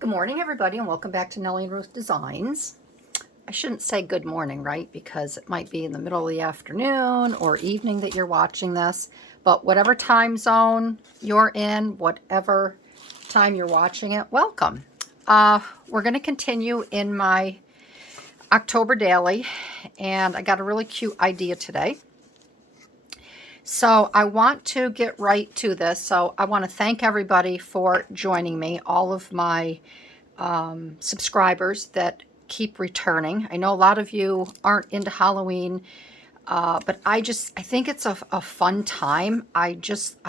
Good morning, everybody, and welcome back to Nellie and Ruth Designs. I shouldn't say good morning, right? Because it might be in the middle of the afternoon or evening that you're watching this. But whatever time zone you're in, whatever time you're watching it, welcome. We're going to continue in my October daily, and I got a really cute idea today. So I want to get right to this. So I want to thank everybody for joining me, all of my subscribers that keep returning. I know a lot of you aren't into Halloween, but I think it's a fun time. I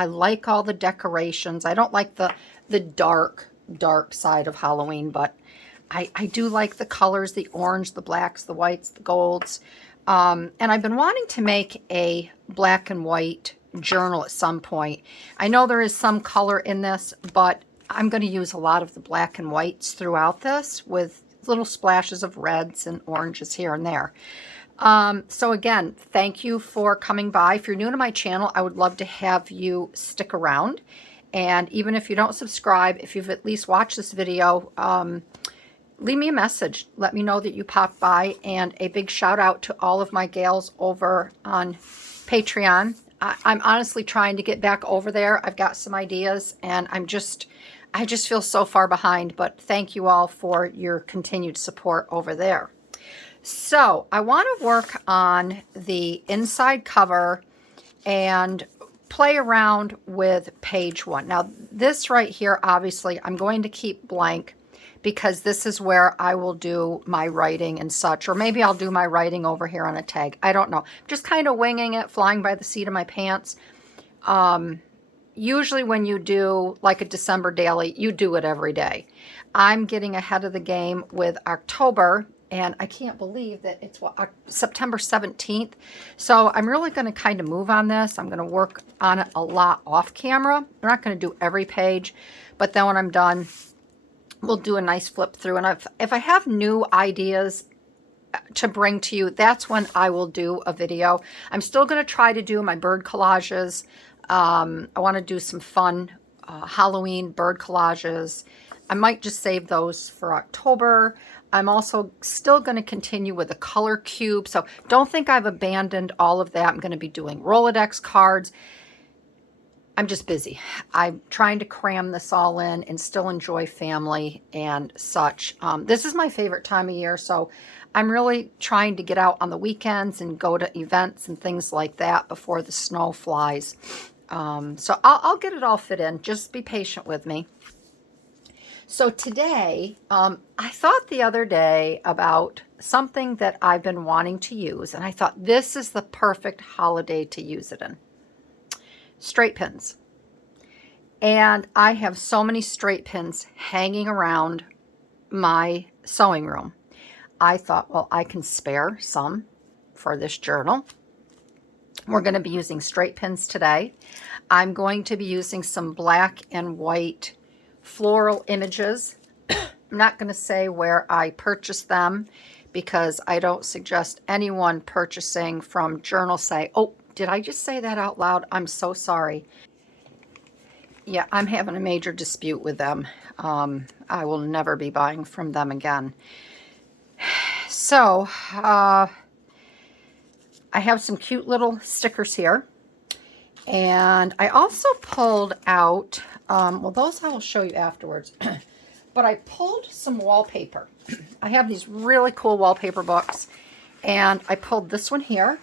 like all the decorations. I don't like the dark side of Halloween, but I do like the colors, the orange, the blacks, the whites, the golds. And I've been wanting to make a black and white journal at some point. I know there is some color in this, but I'm going to use a lot of the black and whites throughout this with little splashes of reds and oranges here and there. So again, thank you for coming by. If you're new to my channel, I would love to have you stick around. And even if you don't subscribe, if you've at least watched this video, leave me a message. Let me know that you popped by, and a big shout out to all of my gals over on Patreon. I'm honestly trying to get back over there. I've got some ideas, and I just feel so far behind, but thank you all for your continued support over there. So I want to work on the inside cover and play around with page 1. Now this right here, obviously I'm going to keep blank because this is where I will do my writing and such, or maybe I'll do my writing over here on a tag. I don't know. Just kind of winging it, flying by the seat of my pants. Usually when you do like a December daily, you do it every day. I'm getting ahead of the game with October, and I can't believe that it's September 17th. So I'm really going to kind of move on this. I'm going to work on it a lot off camera. I'm not going to do every page, but then when I'm done, we'll do a nice flip through. And if I have new ideas to bring to you, that's when I will do a video. I'm still going to try to do my bird collages. I want to do some fun Halloween bird collages. I might just save those for October. I'm also still going to continue with the color cube. So don't think I've abandoned all of that. I'm going to be doing Rolodex cards. I'm just busy. I'm trying to cram this all in and still enjoy family and such. This is my favorite time of year, so I'm really trying to get out on the weekends and go to events and things like that before the snow flies. So I'll get it all fit in. Just be patient with me. So today, I thought the other day about something that I've been wanting to use, and I thought this is the perfect holiday to use it in. Straight pins. And I have so many straight pins hanging around my sewing room. I thought, well, I can spare some for this journal. We're going to be using straight pins today. I'm going to be using some black and white floral images. I'm not going to say where I purchased them because I don't suggest anyone purchasing from Journal Say. Oh, did I just say that out loud? I'm so sorry. Yeah, I'm having a major dispute with them. I will never be buying from them again. So, I have some cute little stickers here. And I also pulled out, well, those I will show you afterwards. But I pulled some wallpaper. I have these really cool wallpaper books. And I pulled this one here.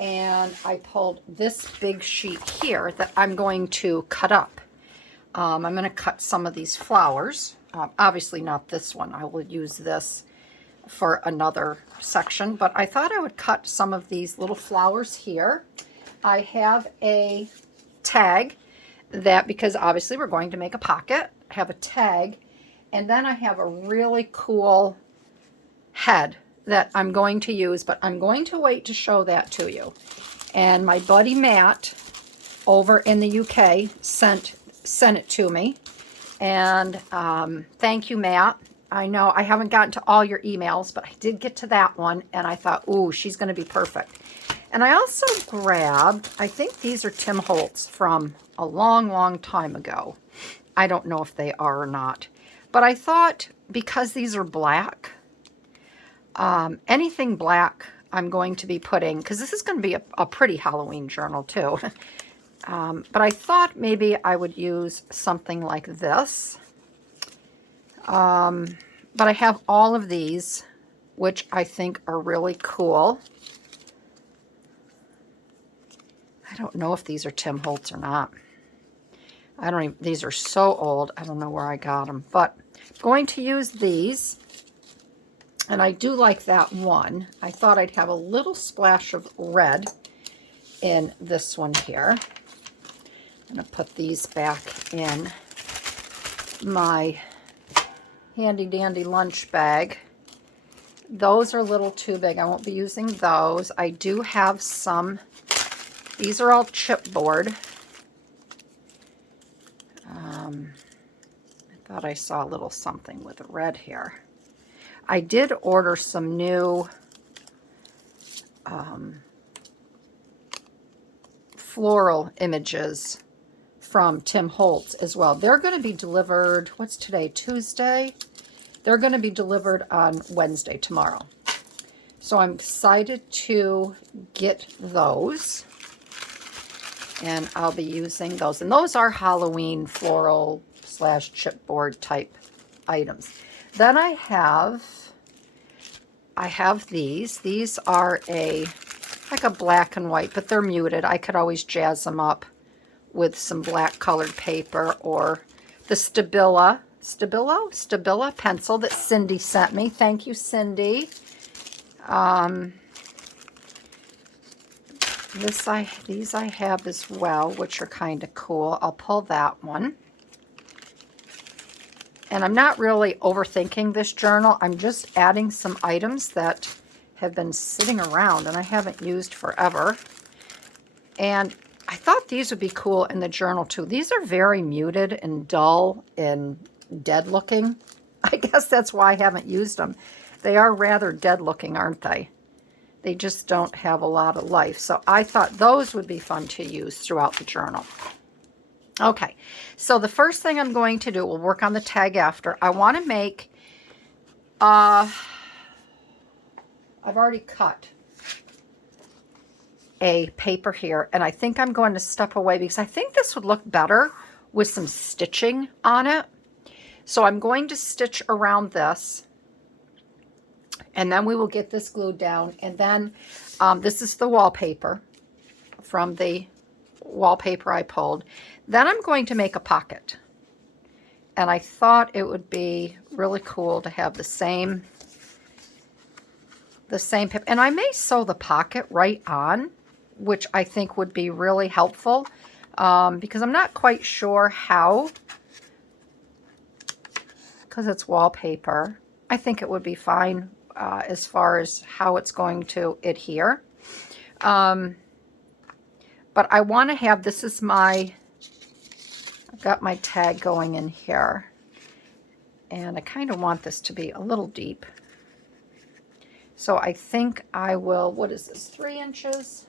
And I pulled this big sheet here that I'm going to cut up. I'm going to cut some of these flowers. Obviously not this one. I will use this for another section. But I thought I would cut some of these little flowers here. I have a tag that, because obviously we're going to make a pocket, I have a tag. And then I have a really cool head that I'm going to use, but I'm going to wait to show that to you. And my buddy Matt over in the UK sent it to me. And thank you, Matt. I know I haven't gotten to all your emails, but I did get to that one, and I thought, ooh, she's going to be perfect. And I also grabbed, I think these are Tim Holtz from a long, long time ago. I don't know if they are or not. But I thought because these are black, anything black I'm going to be putting, because this is going to be a pretty Halloween journal too. But I thought maybe I would use something like this. But I have all of these, which I think are really cool. I don't know if these are Tim Holtz or not. I don't even, these are so old, I don't know where I got them. But I'm going to use these. And I do like that one. I thought I'd have a little splash of red in this one here. I'm going to put these back in my handy dandy lunch bag. Those are a little too big. I won't be using those. I do have some. These are all chipboard. I thought I saw a little something with red here. I did order some new floral images from Tim Holtz as well. They're going to be delivered, what's today, Tuesday? They're going to be delivered on Wednesday, tomorrow. So I'm excited to get those. And I'll be using those. And those are Halloween floral / chipboard type items. Then I have these. These are like a black and white, but they're muted. I could always jazz them up with some black colored paper, or the Stabilo pencil that Cindy sent me. Thank you, Cindy. These I have as well, which are kind of cool. I'll pull that one. And I'm not really overthinking this journal. I'm just adding some items that have been sitting around and I haven't used forever. And I thought these would be cool in the journal too. These are very muted and dull and dead looking. I guess that's why I haven't used them. They are rather dead looking, aren't they? They just don't have a lot of life. So I thought those would be fun to use throughout the journal. Okay, so the first thing I'm going to do, we'll work on the tag after. I want to make, I've already cut a paper here, and I think I'm going to step away because I think this would look better with some stitching on it. So I'm going to stitch around this, and then we will get this glued down. And then this is the wallpaper from the wallpaper I pulled. Then I'm going to make a pocket. And I thought it would be really cool to have the same paper. And I may sew the pocket right on, which I think would be really helpful, because I'm not quite sure how, because it's wallpaper. I think it would be fine as far as how it's going to adhere. But I want to have, this is my, I've got my tag going in here. And I kind of want this to be a little deep. So I think I will, what is this, 3 inches?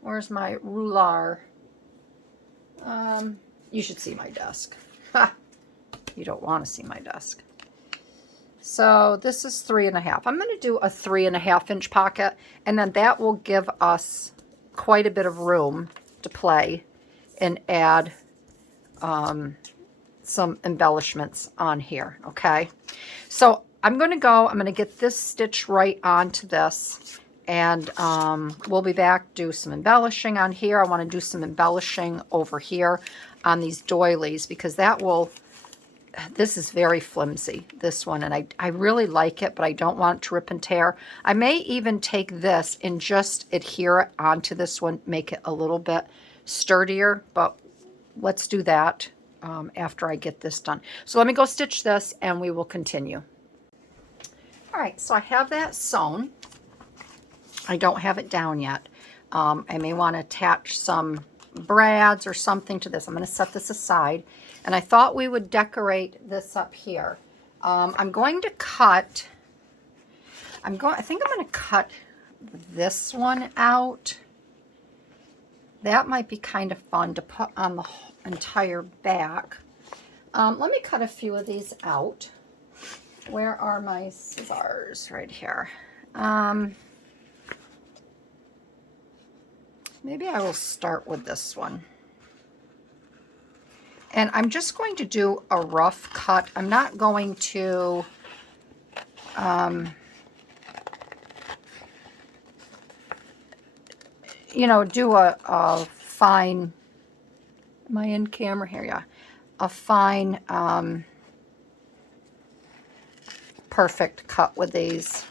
Where's my ruler? You should see my desk. Ha! You don't want to see my desk. So this is 3.5. I'm going to do a 3.5 inch pocket, and then that will give us quite a bit of room to play and add some embellishments on here. Okay, so I'm going to get this stitched right onto this, and we'll be back, do some embellishing on here. I want to do some embellishing over here on these doilies, because that will, this is very flimsy, this one, and I really like it, but I don't want it to rip and tear. I may even take this and just adhere it onto this one, make it a little bit sturdier, but let's do that after I get this done. So let me go stitch this and we will continue. All right, so I have that sewn. I don't have it down yet. I may want to attach some brads or something to this. I'm going to set this aside. And I thought we would decorate this up here. I'm going to cut, I think I'm going to cut this one out. That might be kind of fun to put on the entire back. Let me cut a few of these out. Where are my scissors? Right here. Maybe I will start with this one. And I'm just going to do a rough cut. I'm not going to you know, do a fine, am I in camera here? Yeah. A fine, perfect cut with these.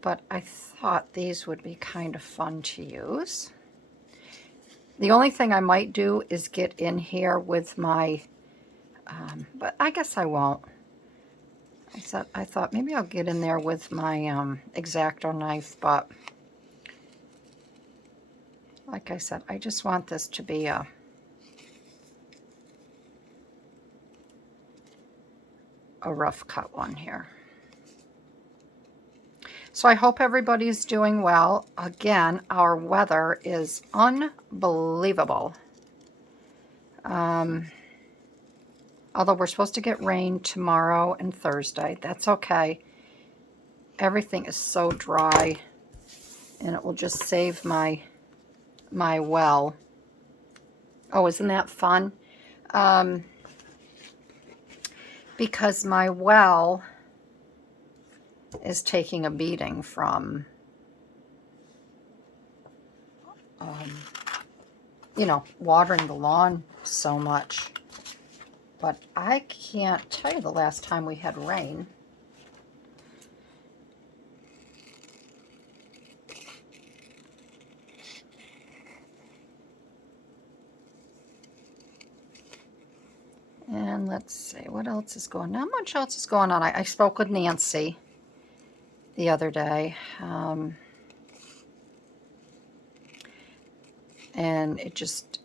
But I thought these would be kind of fun to use. The only thing I might do is get in here with my, but I guess I won't. I thought maybe I'll get in there with my X-Acto knife, but like I said, I just want this to be a rough cut one here. So I hope everybody's doing well. Again, our weather is unbelievable. Although we're supposed to get rain tomorrow and Thursday, that's okay. Everything is so dry, and it will just save my well. Oh, isn't that fun? Because my well is taking a beating from, you know, watering the lawn so much. But I can't tell you the last time we had rain. And let's see, what else is going on? Not much else is going on. I spoke with Nancy the other day. And it just,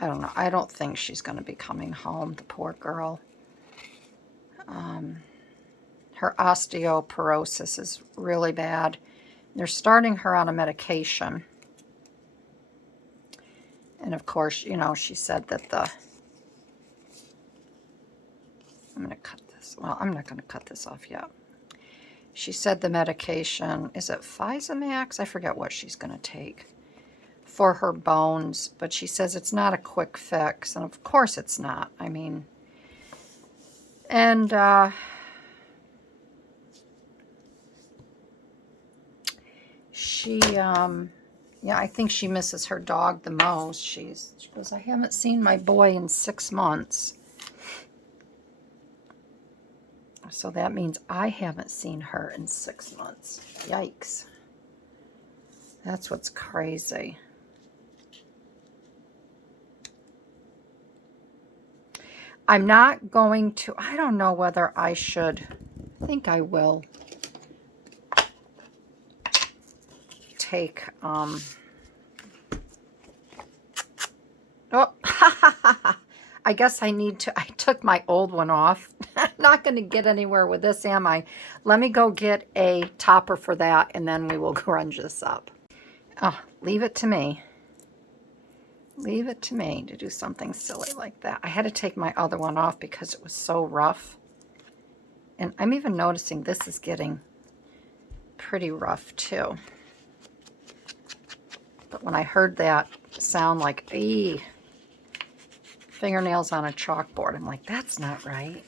I don't know. I don't think she's going to be coming home, the poor girl. Her osteoporosis is really bad. They're starting her on a medication. And of course, you know, she said that I'm going to cut this. Well, I'm not going to cut this off yet. She said the medication, is it Physimax? I forget what she's going to take for her bones, but she says it's not a quick fix, and of course it's not. I mean, and she, yeah, I think she misses her dog the most. She goes, I haven't seen my boy in 6 months. So that means I haven't seen her in 6 months. Yikes. That's what's crazy. I'm not going to, I don't know whether I should, I think I will take, oh, I guess I need to, I took my old one off. I'm not going to get anywhere with this, am I? Let me go get a topper for that, and then we will grunge this up. Oh, leave it to me. Leave it to me to do something silly like that. I had to take my other one off because it was so rough. And I'm even noticing this is getting pretty rough too. But when I heard that sound like, ee, fingernails on a chalkboard, I'm like, that's not right.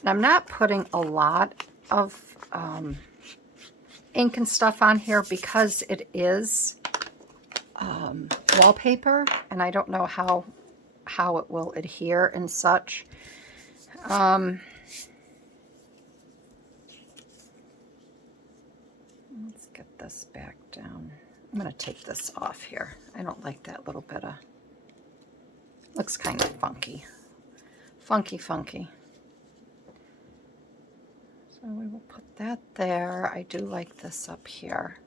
And I'm not putting a lot of ink and stuff on here because it is wallpaper, and I don't know how it will adhere and such. Let's get this back down. I'm going to take this off here. I don't like that little bit of, looks kind of funky. Funky. So we will put that there. I do like this up here.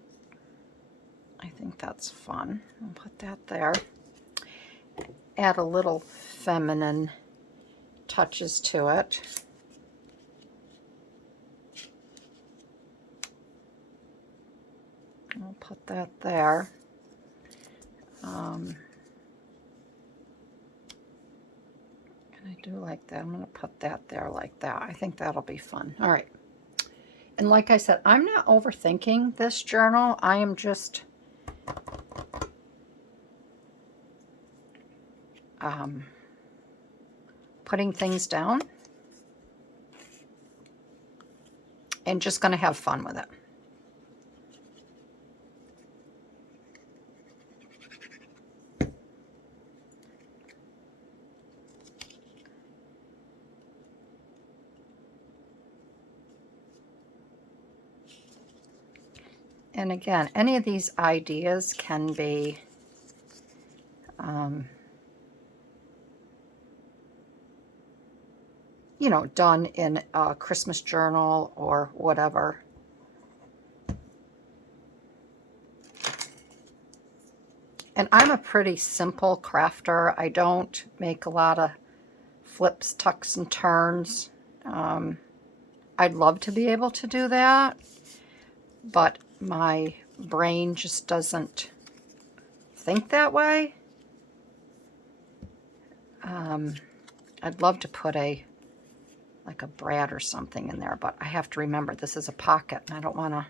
I think that's fun. I'll put that there. add a little feminine touches to it. I'll put that there. And I do like that. I'm going to put that there like that. I think that'll be fun. All right. And like I said, I'm not overthinking this journal. I am just putting things down and just going to have fun with it. And again, any of these ideas can be you know, done in a Christmas journal or whatever. And I'm a pretty simple crafter. I don't make a lot of flips, tucks, and turns. I'd love to be able to do that, but my brain just doesn't think that way. I'd love to put like a brad or something in there, but I have to remember this is a pocket and I don't want to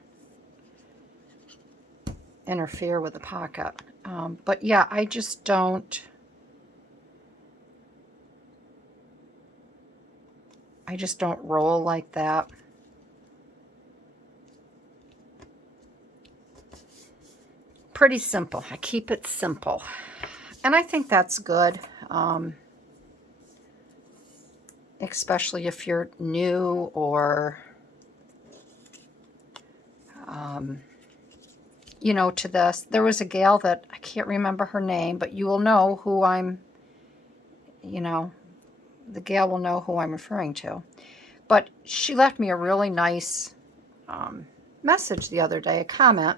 interfere with the pocket. But yeah, I just don't roll like that. Pretty simple. I keep it simple. And I think that's good. Especially if you're new or, you know, to this. There was a gal that, I can't remember her name, but you will know who I'm, you know, the gal will know who I'm referring to. But she left me a really nice message the other day, a comment.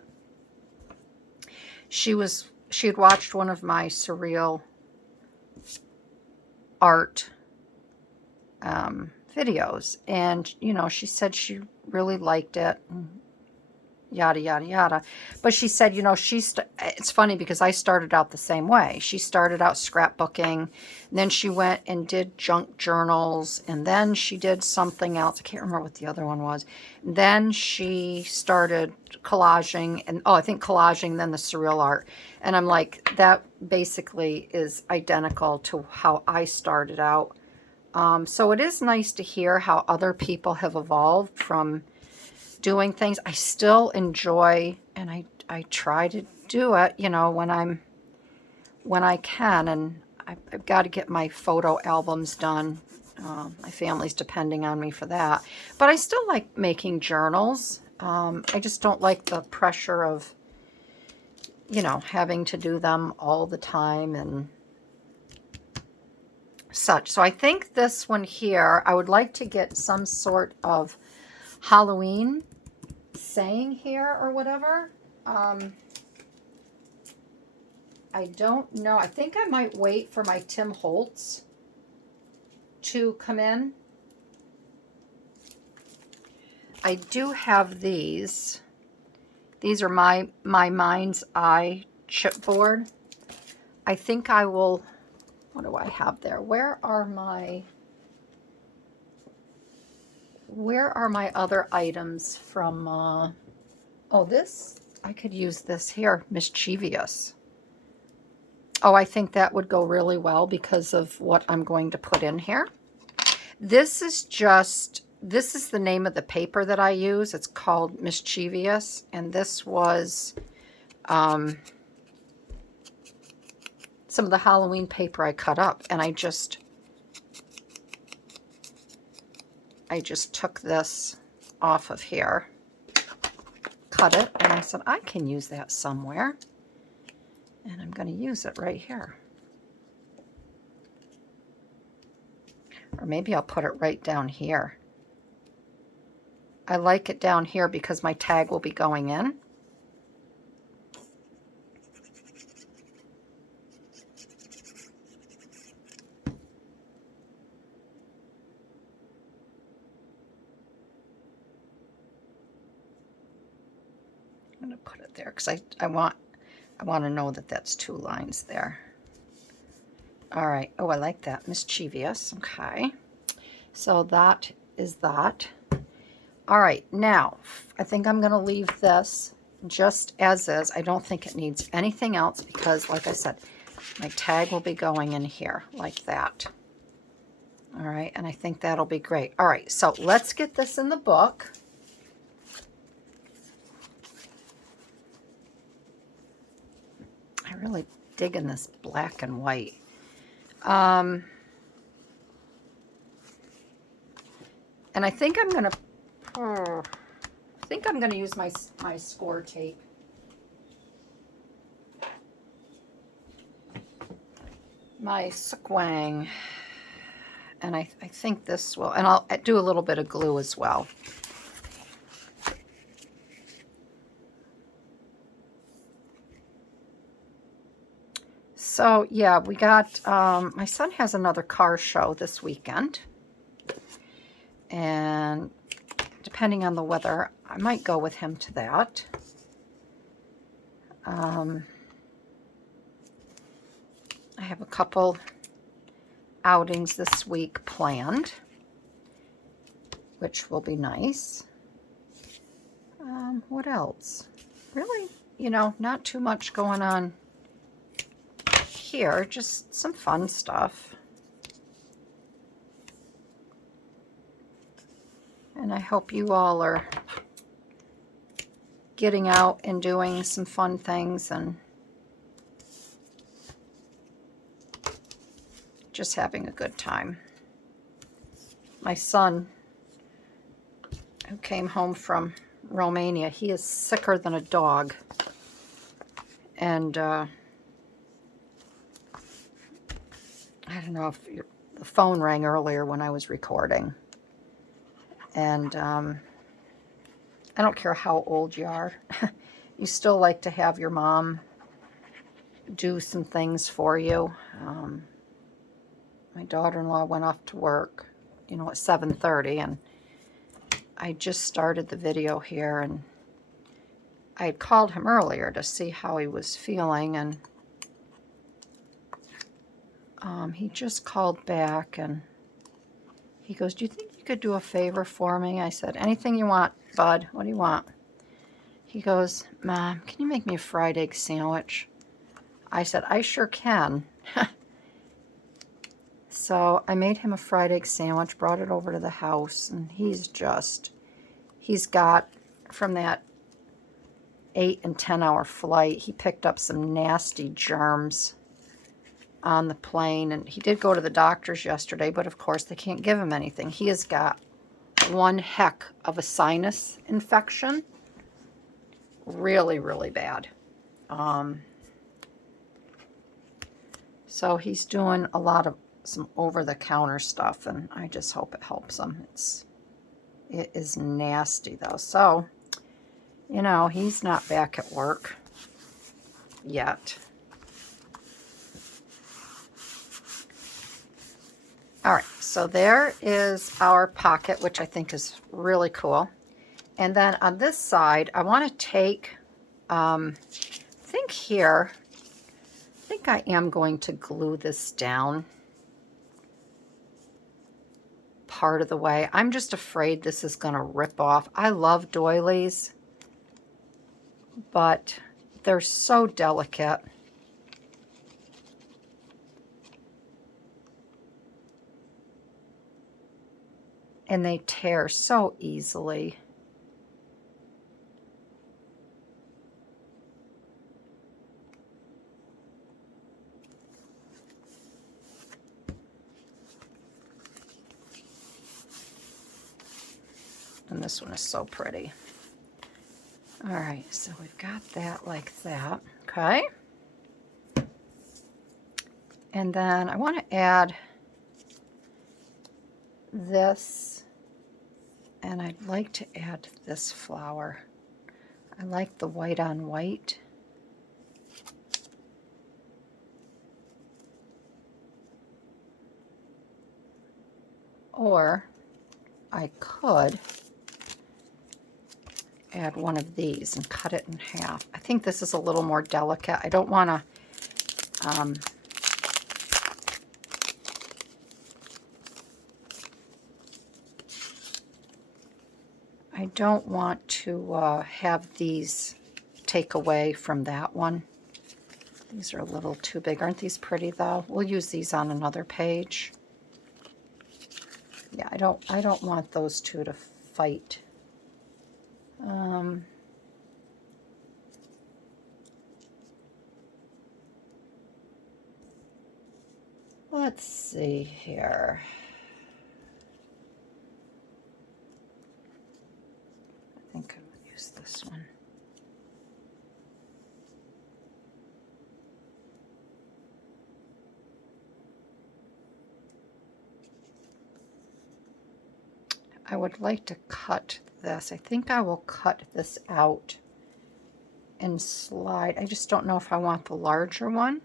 She had watched one of my surreal art videos, and you know, she said she really liked it, and yada yada yada. But she said, you know, it's funny because I started out the same way. She started out scrapbooking, and then she went and did junk journals, and then she did something else. I can't remember what the other one was. And then she started collaging, and I think collaging, then the surreal art. And I'm like, that basically is identical to how I started out. So it is nice to hear how other people have evolved from doing things. I still enjoy, and I try to do it, you know, when I can, and I've got to get my photo albums done. My family's depending on me for that. But I still like making journals. I just don't like the pressure of, you know, having to do them all the time and such. So I think this one here, I would like to get some sort of Halloween saying here or whatever. I don't know. I think I might wait for my Tim Holtz to come in. I do have these. These are my Mind's Eye chipboard. I think I will, what do I have there? Where are my other items from, oh, this, I could use this here, Mischievous. Oh, I think that would go really well because of what I'm going to put in here. This is the name of the paper that I use. It's called Mischievous, and this was some of the Halloween paper I cut up, and I just took this off of here, cut it, and I said, I can use that somewhere. And I'm going to use it right here. Or maybe I'll put it right down here. I like it down here because my tag will be going in. it there because I want to know that that's 2 lines there. All right. Oh, I like that. Mischievous. Okay. So that is that. All right. Now, I think I'm going to leave this just as is. I don't think it needs anything else because, like I said, my tag will be going in here like that. All right. And I think that'll be great. All right. So let's get this in the book. I really dig in this black and white. And I think I'm gonna use my score tape. My Sequang. And I think this will, and I'll do a little bit of glue as well. So yeah, we got, my son has another car show this weekend. And depending on the weather, I might go with him to that. I have a couple outings this week planned, which will be nice. What else? Really, not too much going on here, just some fun stuff. And I hope you all are getting out and doing some fun things and just having a good time. My son, who came home from Romania, he is sicker than a dog. And I don't know if the phone rang earlier when I was recording. And I don't care how old you are. You still like to have your mom do some things for you. My daughter-in-law went off to work, at 7:30, and I just started the video here, and I had called him earlier to see how he was feeling, and he just called back, and he goes, "Do you think you could do a favor for me?" I said, "Anything you want, bud. What do you want?" He goes, "Mom, can you make me a fried egg sandwich?" I said, "I sure can." So I made him a fried egg sandwich, brought it over to the house, and he's got, from that 8 and 10 hour flight, he picked up some nasty germs on the plane, and he did go to the doctor's yesterday, but of course they can't give him anything. He has got one heck of a sinus infection. Really, really bad. So he's doing a lot of some over-the-counter stuff, and I just hope it helps him. It is nasty, though. So, he's not back at work yet. All right, so there is our pocket, which I think is really cool. And then on this side, I want to take, I think I am going to glue this down part of the way. I'm just afraid this is going to rip off. I love doilies, but they're so delicate. And they tear so easily. And this one is so pretty. All right, so we've got that like that, okay? And then I want to add this, and I'd like to add this flower. I like the white on white. Or I could add one of these and cut it in half. I think this is a little more delicate. I don't want to have these take away from that one. These are a little too big. Aren't these pretty though? We'll use these on another page. Yeah, I don't want those two to fight. Let's see here. I think I'll use this one. I would like to cut this. I think I will cut this out and slide. I just don't know if I want the larger one.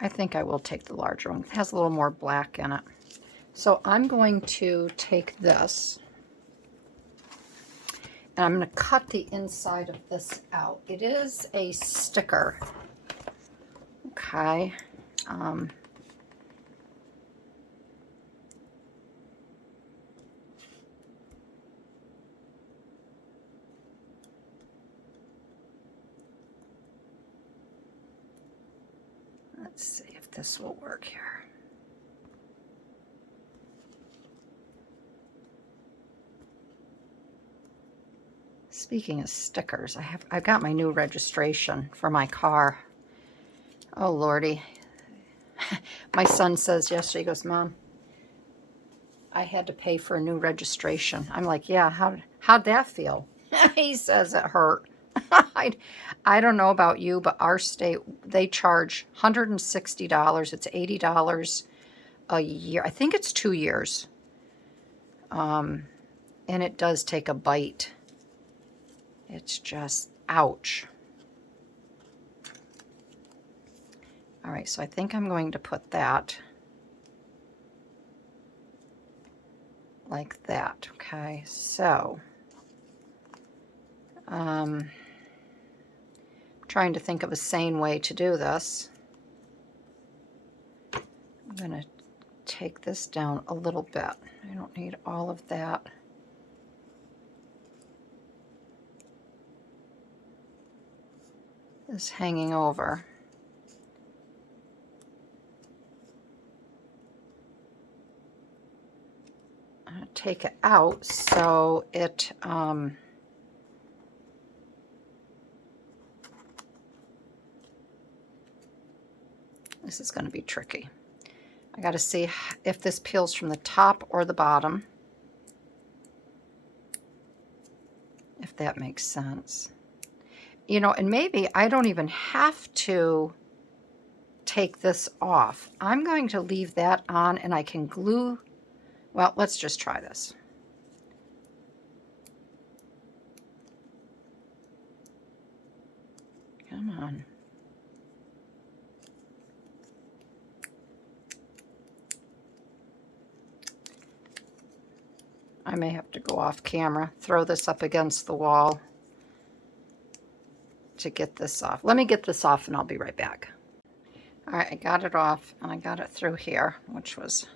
I think I will take the larger one. It has a little more black in it. So I'm going to take this and I'm going to cut the inside of this out. It is a sticker. Okay. Let's see if this will work here. Speaking of stickers, I've got my new registration for my car. Oh Lordy. My son says yesterday, he goes, Mom, I had to pay for a new registration. I'm like, yeah, how'd that feel? He says it hurt. I don't know about you, but our state, they charge $160. It's $80 a year. I think it's 2 years. And it does take a bite. It's just, ouch. All right, so I think I'm going to put that like that, okay? So, trying to think of a sane way to do this. I'm going to take this down a little bit. I don't need all of that. This hanging over. I'm going to take it out so it this is going to be tricky. I got to see if this peels from the top or the bottom, if that makes sense. You know, and maybe I don't even have to take this off. I'm going to leave that on and I can glue. Well, let's just try this. Come on. I may have to go off camera, throw this up against the wall to get this off. Let me get this off and I'll be right back. All right, I got it off and I got it through here, which was,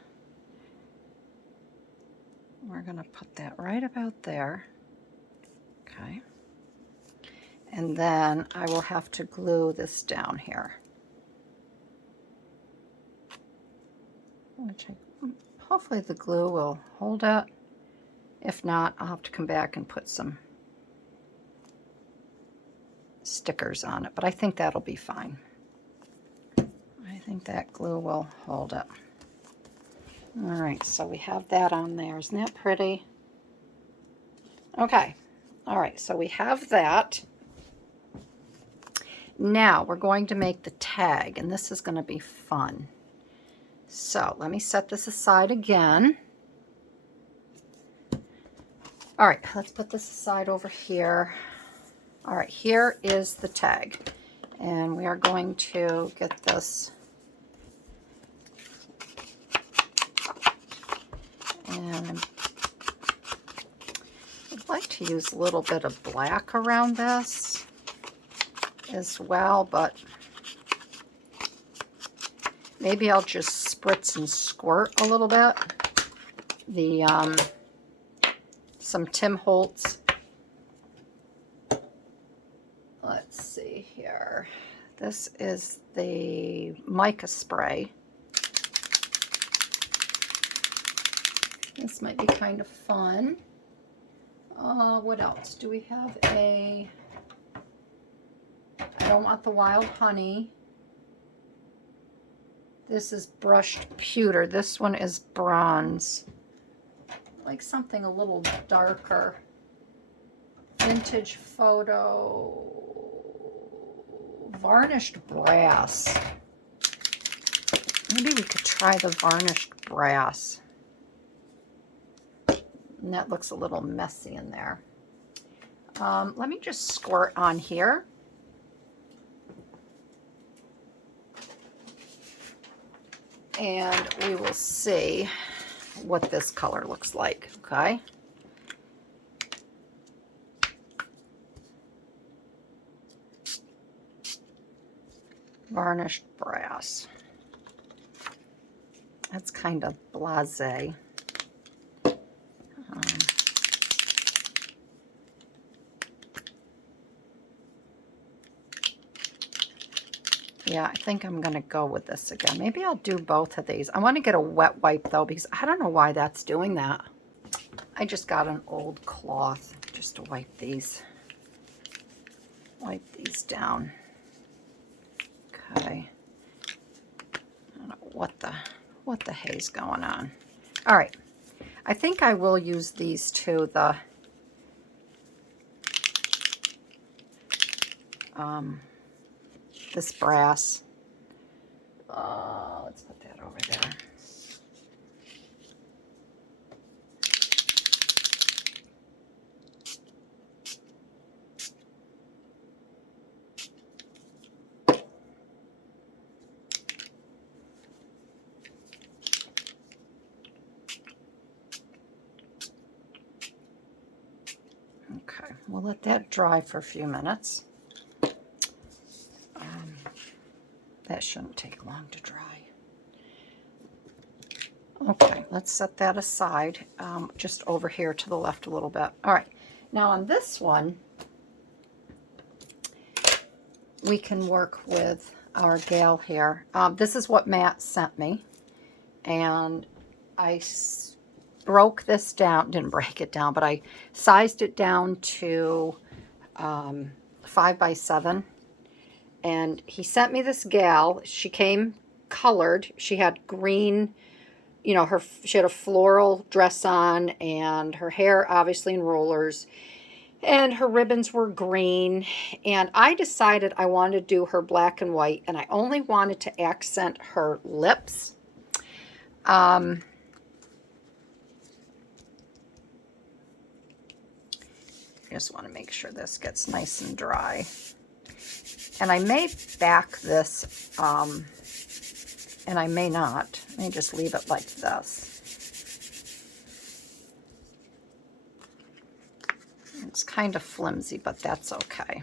we're going to put that right about there. Okay. And then I will have to glue this down here. Which hopefully the glue will hold it. If not, I'll have to come back and put some stickers on it, but I think that'll be fine. I think that glue will hold it. All right, so we have that on there. Isn't that pretty? Okay, all right, so we have that. Now we're going to make the tag, and this is going to be fun. So let me set this aside again. All right, let's put this aside over here. All right, here is the tag. And we are going to get this. And I'd like to use a little bit of black around this as well, but maybe I'll just spritz and squirt a little bit. Some Tim Holtz. Let's see here. This is the mica spray. This might be kind of fun. What else? Do we have I don't want the wild honey. This is brushed pewter. This one is bronze. Like something a little darker. Vintage photo. Varnished brass. Maybe we could try the varnished brass. And that looks a little messy in there. Let me just squirt on here. And we will see what this color looks like, okay? Varnished brass. That's kind of blasé. Yeah, I think I'm going to go with this again. Maybe I'll do both of these. I want to get a wet wipe, though, because I don't know why that's doing that. I just got an old cloth just to wipe these down. Okay. I don't know what the hay's going on. All right. I think I will use these two, this brass. Let's put that over there. Okay, we'll let that dry for a few minutes. That shouldn't take long to dry. Okay, let's set that aside, just over here to the left a little bit. All right, now on this one, we can work with our gal here. This is what Matt sent me, and I broke this down, didn't break it down, but I sized it down to 5 by 7. And he sent me this gal. She came colored. She had green, you know, she had a floral dress on, and her hair obviously in rollers, and her ribbons were green. And I decided I wanted to do her black and white, and I only wanted to accent her lips. I just want to make sure this gets nice and dry. And I may back this, and I may not. I may just leave it like this. It's kind of flimsy, but that's okay.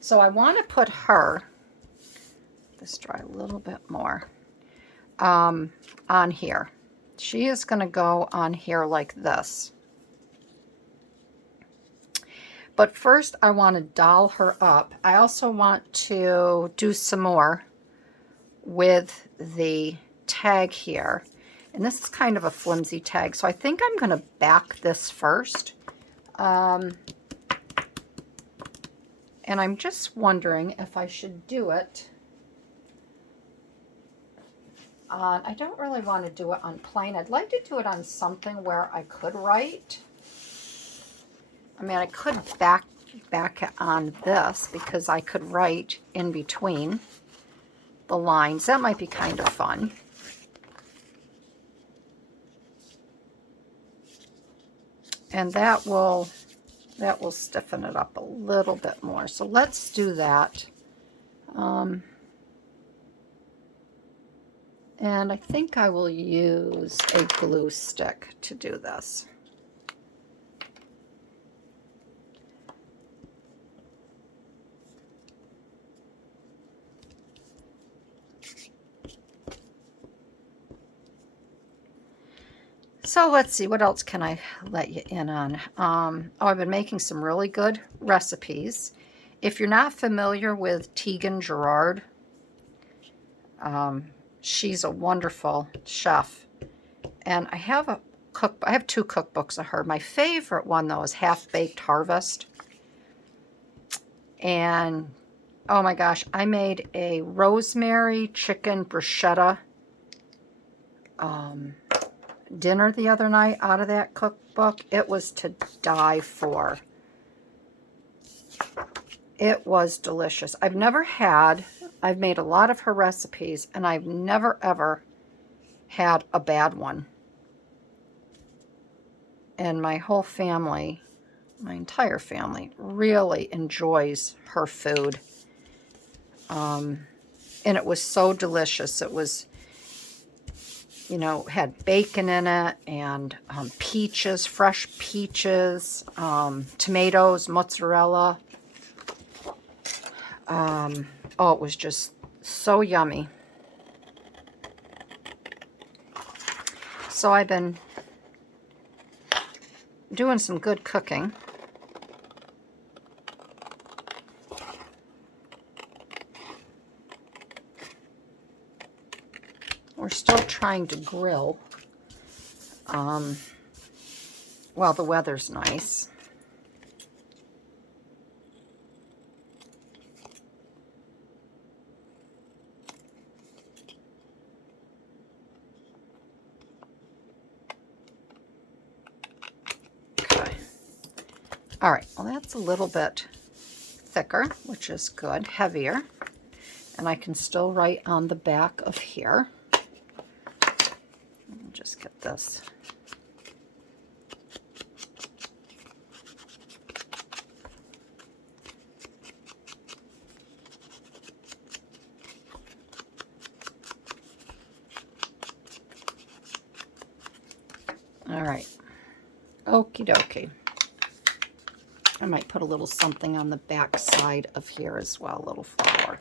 So I want to put her, this dry a little bit more, on here. She is going to go on here like this. But first, I want to doll her up. I also want to do some more with the tag here. And this is kind of a flimsy tag, so I think I'm going to back this first. And I'm just wondering if I should do it on, I don't really want to do it on plain. I'd like to do it on something where I could write. I mean, I could back it on this because I could write in between the lines. That might be kind of fun. And that will stiffen it up a little bit more. So let's do that. And I think I will use a glue stick to do this. So let's see, what else can I let you in on? Oh, I've been making some really good recipes. If you're not familiar with Tegan Gerard, she's a wonderful chef. And I have I have 2 cookbooks of her. My favorite one, though, is Half Baked Harvest. And oh my gosh, I made a rosemary chicken bruschetta dinner the other night out of that cookbook. It was to die for. It was delicious. I've made a lot of her recipes, and I've never ever had a bad one. And my whole family, my entire family, really enjoys her food. And it was so delicious. It was, you know, had bacon in it, and peaches, fresh peaches, tomatoes, mozzarella. Oh, it was just so yummy. So I've been doing some good cooking. We're still trying to grill while the weather's nice. Okay. All right, well, that's a little bit thicker, which is good, heavier. And I can still write on the back of here. Let me just get this. All right. Okie dokie. I might put a little something on the back side of here as well, a little flower.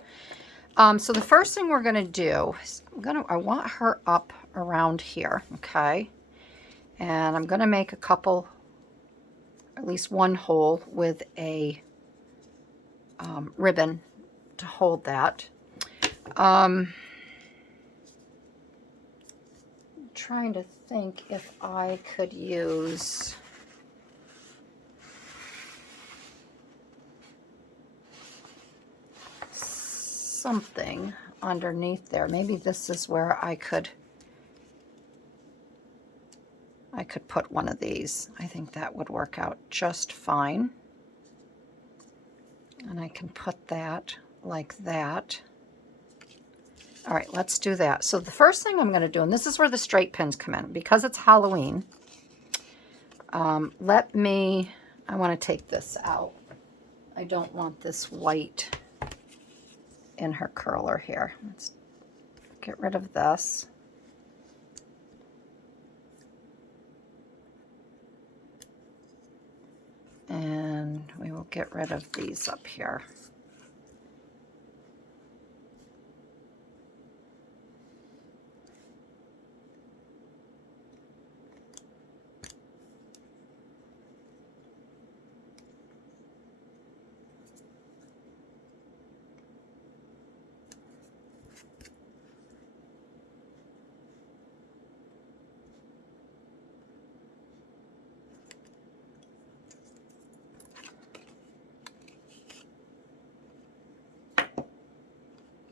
So the first thing we're going to do is I want her up around here, okay? And I'm going to make a couple, at least one hole with a ribbon to hold that. I'm trying to think if I could use something underneath there. Maybe this is where I could put one of these. I think that would work out just fine. And I can put that like that. All right, let's do that. So the first thing I'm going to do, and this is where the straight pins come in, because it's Halloween, I want to take this out. I don't want this white in her curler here. Let's get rid of this. And we will get rid of these up here.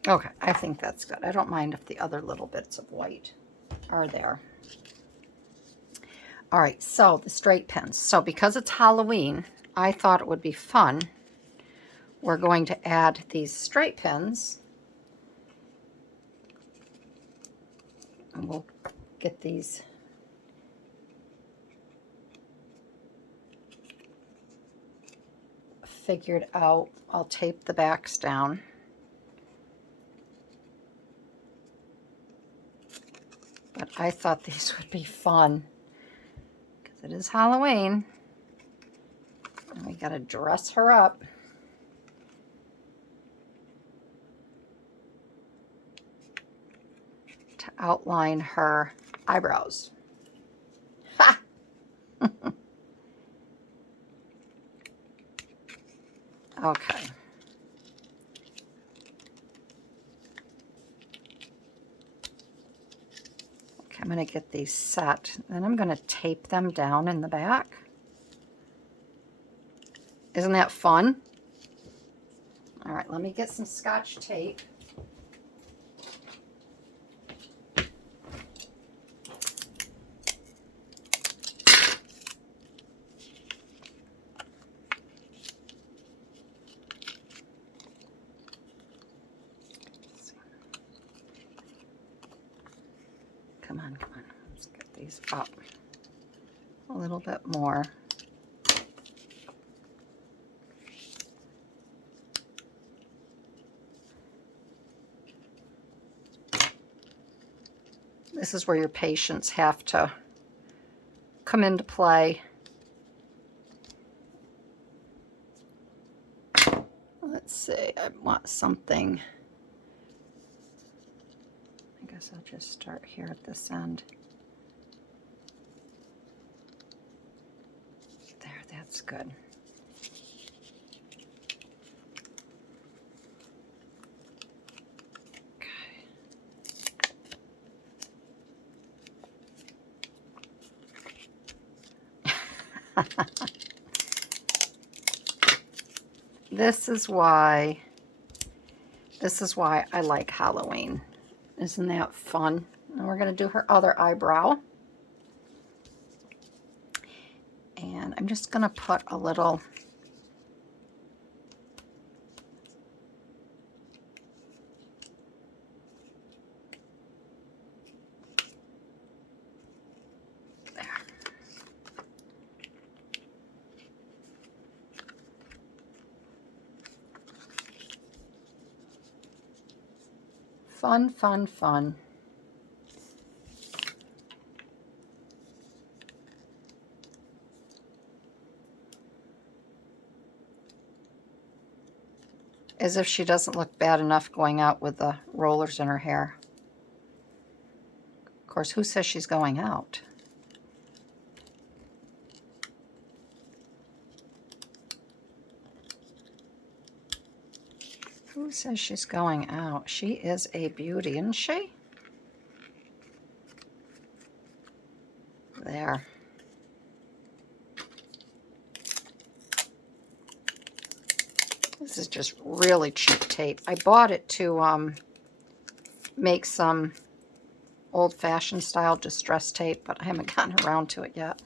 Okay, I think that's good. I don't mind if the other little bits of white are there. All right, so the straight pins. So because it's Halloween, I thought it would be fun. We're going to add these straight pins. And we'll get these figured out. I'll tape the backs down. But I thought these would be fun because it is Halloween. And we got to dress her up. To outline her eyebrows. Ha! Okay. Okay, I'm going to get these set. Then I'm going to tape them down in the back. Isn't that fun? All right, let me get some Scotch tape. Come on, come on. Let's get these up a little bit more. This is where your patience have to come into play. Let's see, I want something. I guess I'll just start here at this end. There, that's good. This is why I like Halloween. Isn't that fun? And we're going to do her other eyebrow. And I'm just going to put a little there. Fun, fun, fun. As if she doesn't look bad enough going out with the rollers in her hair. Of course, who says she's going out? Who says she's going out? She is a beauty, isn't she? There. This is just really cheap tape. I bought it to make some old-fashioned style distress tape, but I haven't gotten around to it yet.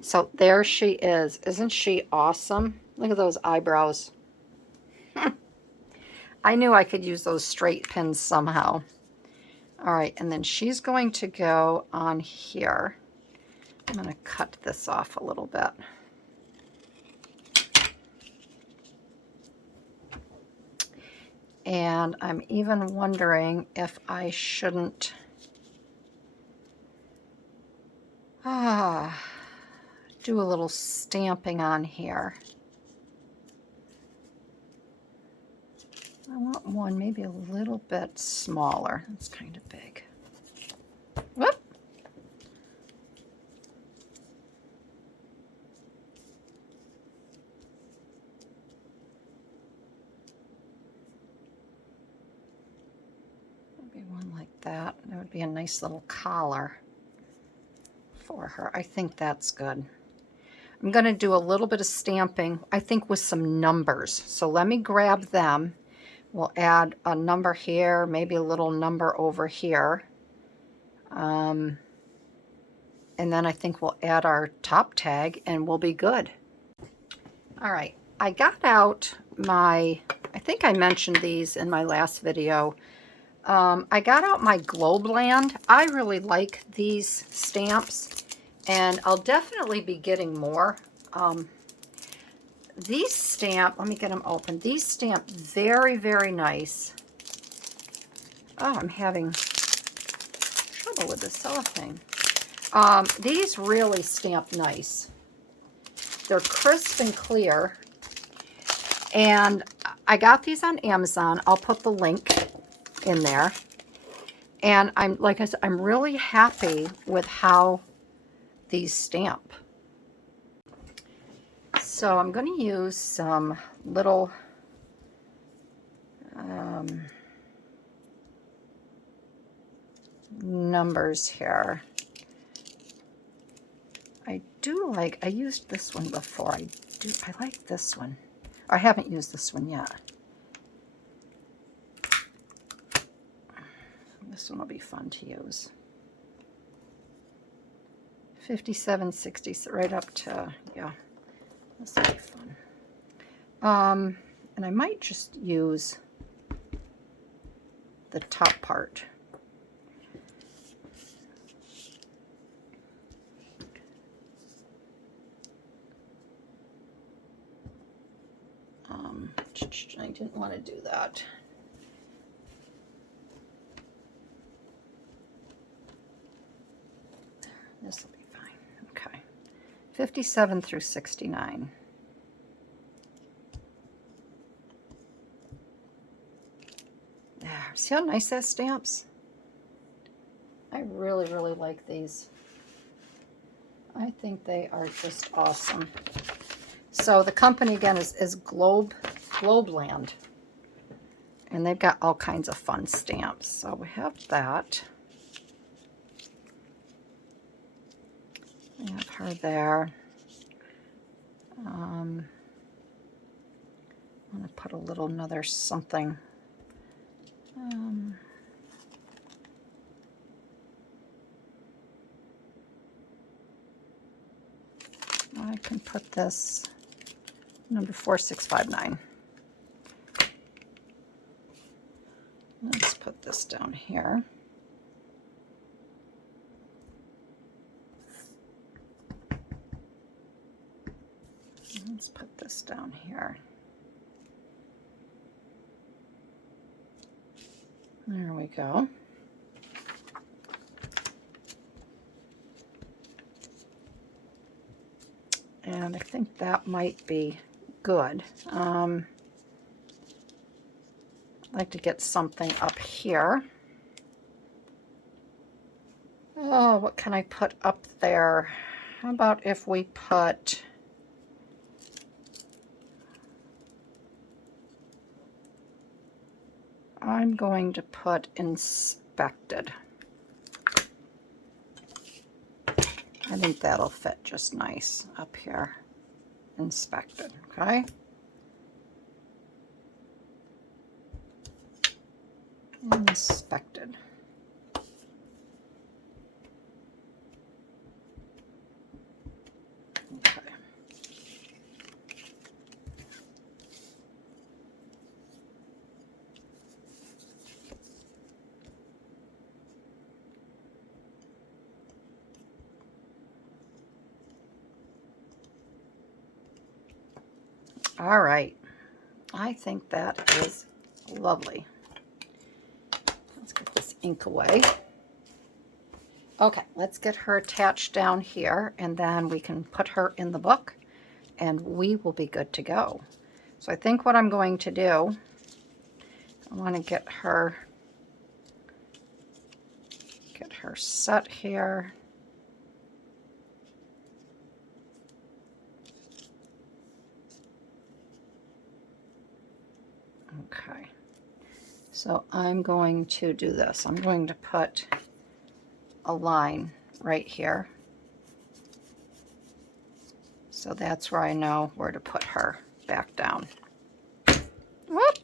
So there she is. Isn't she awesome? Look at those eyebrows. I knew I could use those straight pins somehow. All right, and then she's going to go on here. I'm going to cut this off a little bit. And I'm even wondering if I shouldn't do a little stamping on here. I want one maybe a little bit smaller. It's kind of big. Whoop. Maybe one like that. That would be a nice little collar for her. I think that's good. I'm going to do a little bit of stamping, I think with some numbers. So let me grab them. We'll add a number here, maybe a little number over here. And then I think we'll add our top tag and we'll be good. All right, I got out my, I think I mentioned these in my last video. I got out my Globeland. I really like these stamps and I'll definitely be getting more. These stamp, let me get them open. These stamp very, very nice. Oh, I'm having trouble with the cellophane. These really stamp nice. They're crisp and clear. And I got these on Amazon. I'll put the link in there. And I'm, like I said, I'm really happy with how these stamp. So I'm going to use some little numbers here. I used this one before. I like this one. I haven't used this one yet. This one will be fun to use. 57, 60, right up to, yeah, this will be fun. And I might just use the top part. I didn't want to do that. This will be fine. Okay. 57 through 69. There. See how nice that stamps? I really, really like these. I think they are just awesome. So the company again is Globeland. And they've got all kinds of fun stamps. So we have that. We have her there. I'm going to put a little another something. I can put this number 4659. Let's put this down here. Let's put this down here. There we go. And I think that might be good. I'd like to get something up here. Oh, what can I put up there? How about if we put... I'm going to put inspected. I think that'll fit just nice up here. Inspected, okay? Inspected. Okay. All right, I think that is lovely. Let's get this ink away. Okay, let's get her attached down here, and then we can put her in the book, and we will be good to go. So I think what I'm going to do, I want to get her set here. Okay, so I'm going to do this. I'm going to put a line right here. So that's where I know where to put her back down. Whoop.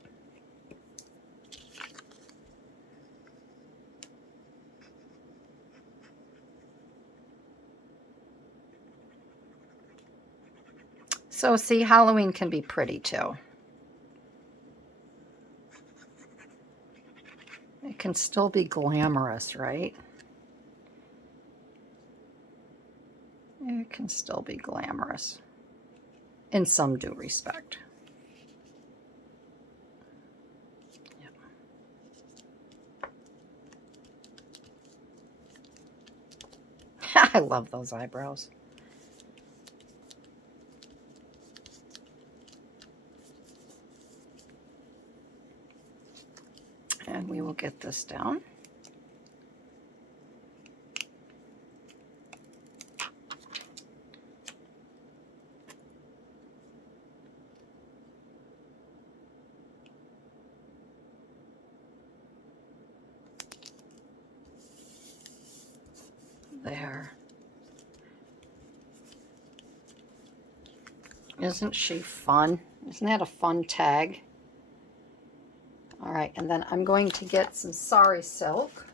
So see, Halloween can be pretty too. It can still be glamorous, right? It can still be glamorous in some due respect. Yep. I love those eyebrows. And we will get this down. There. Isn't she fun? Isn't that a fun tag? All right, and then I'm going to get some sari silk,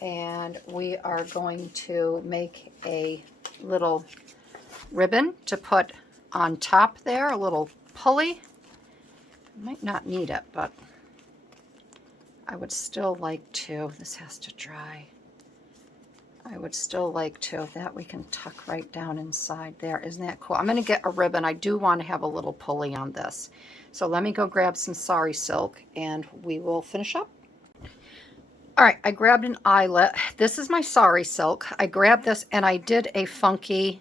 and we are going to make a little ribbon to put on top there, a little pulley. Might not need it, but I would still like to, this has to dry. I would still like to, that we can tuck right down inside there. Isn't that cool? I'm going to get a ribbon. I do want to have a little pulley on this. So let me go grab some sari silk and we will finish up. All right, I grabbed an eyelet. This is my sari silk. I grabbed this and I did a funky,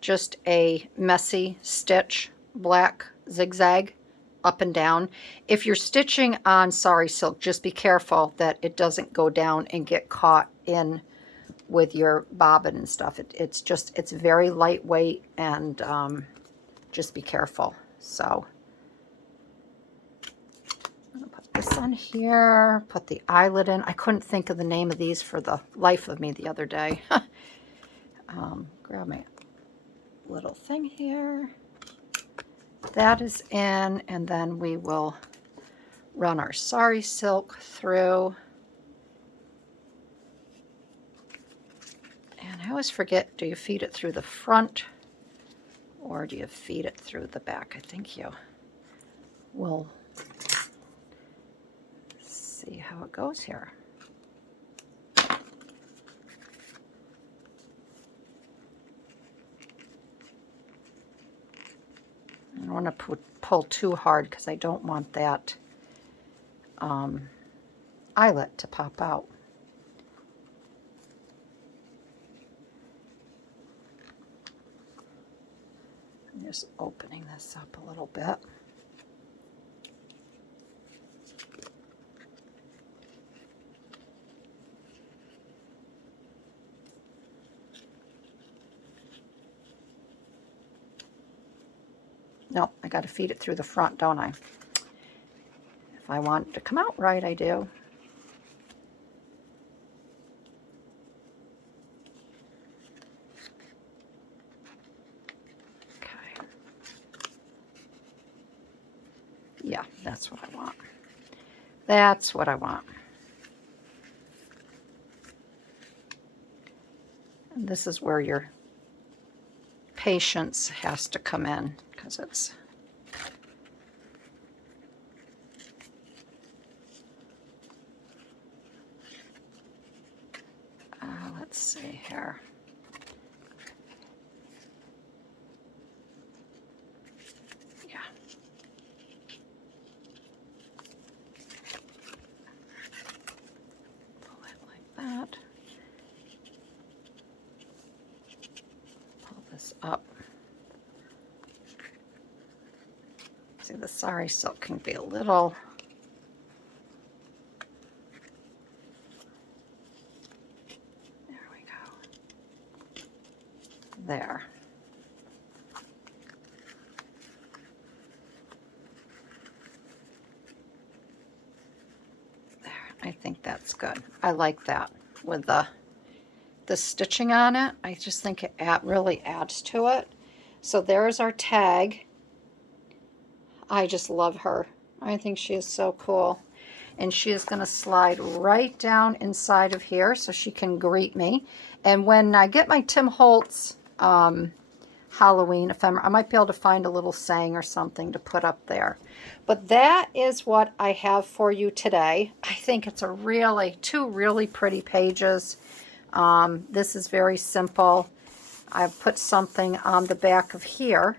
just a messy stitch, black zigzag up and down. If you're stitching on sari silk, just be careful that it doesn't go down and get caught in with your bobbin and stuff. It's very lightweight, and just be careful. So I'm gonna put this on here, put the eyelet in. I couldn't think of the name of these for the life of me the other day. Grab my little thing here. That is in, and then we will run our sari silk through. And I always forget, do you feed it through the front or do you feed it through the back? I think you will see how it goes here. I don't want to pull too hard because I don't want that eyelet to pop out. I'm just opening this up a little bit. No, I got to feed it through the front, don't I? If I want it to come out right, I do. Okay. Yeah, that's what I want. That's what I want. And this is where your patience has to come in, because it's let's see here. Yeah. Pull it like that. Pull this up. See, the sari silk can be a little there. There, I think that's good. I like that with the stitching on it. I just think it really adds to it. So there's our tag. I just love her. I think she is so cool. And she is going to slide right down inside of here so she can greet me. And when I get my Tim Holtz Halloween ephemera, I might be able to find a little saying or something to put up there. But that is what I have for you today. I think it's two really pretty pages. This is very simple. I've put something on the back of here.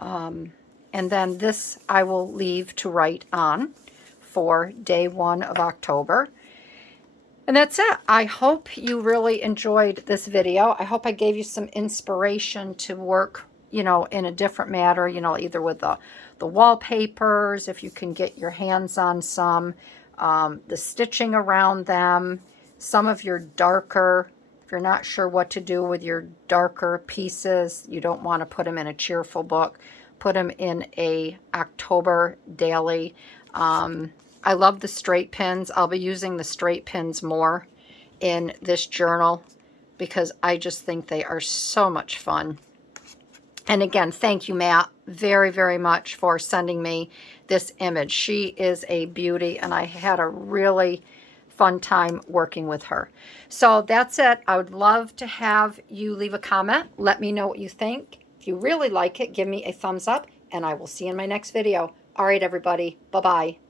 And then this I will leave to write on for day 1 of October. And that's it. I hope you really enjoyed this video. I hope I gave you some inspiration to work, in a different manner, either with the wallpapers, if you can get your hands on some, the stitching around them, some of your darker, if you're not sure what to do with your darker pieces, you don't want to put them in a cheerful book, put them in a October daily. I love the straight pins. I'll be using the straight pins more in this journal because I just think they are so much fun. And again, thank you, Matt, very, very much for sending me this image. She is a beauty, and I had a really fun time working with her. So that's it. I would love to have you leave a comment. Let me know what you think. If you really like it, give me a thumbs up, and I will see you in my next video. All right, everybody. Bye-bye.